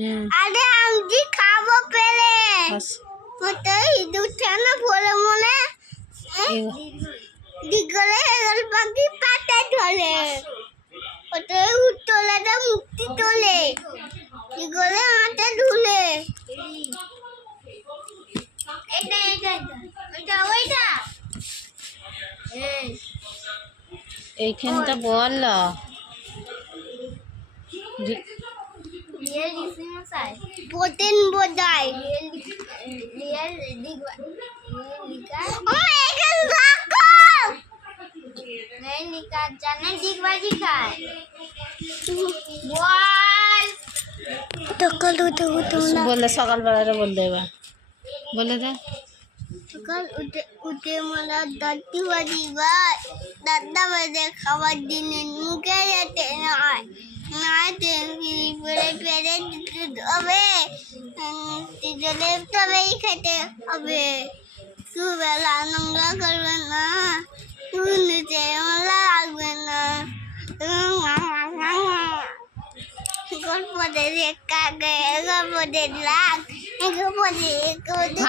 আরে আমি খাবো পেলে কোথায় দুটা না বলে মনে দিগলে হেগল পাখি পাতা ধরে কোথায় উত্তলাটা মুক্তি তোলে দিগলে মাথা ধুলে এটা এটা এটা ওইটা এইখানটা বল প্রোটিন বোঝায় বললে সকালবেলাটা বললে এবার বলে দে সকাল উঠে উঠে মালা দাঁতি বাজিবা দাদা বাজে খাবার দিনে মুখে যেতে নয় নয় পেরে পেরে দিতে হবে দিলে তবেই খেতে হবে দুবেলা নোংরা করবে না নিচে মালা লাগবে না গল্পদের কাকে গল্পদের লাগ গল্পদের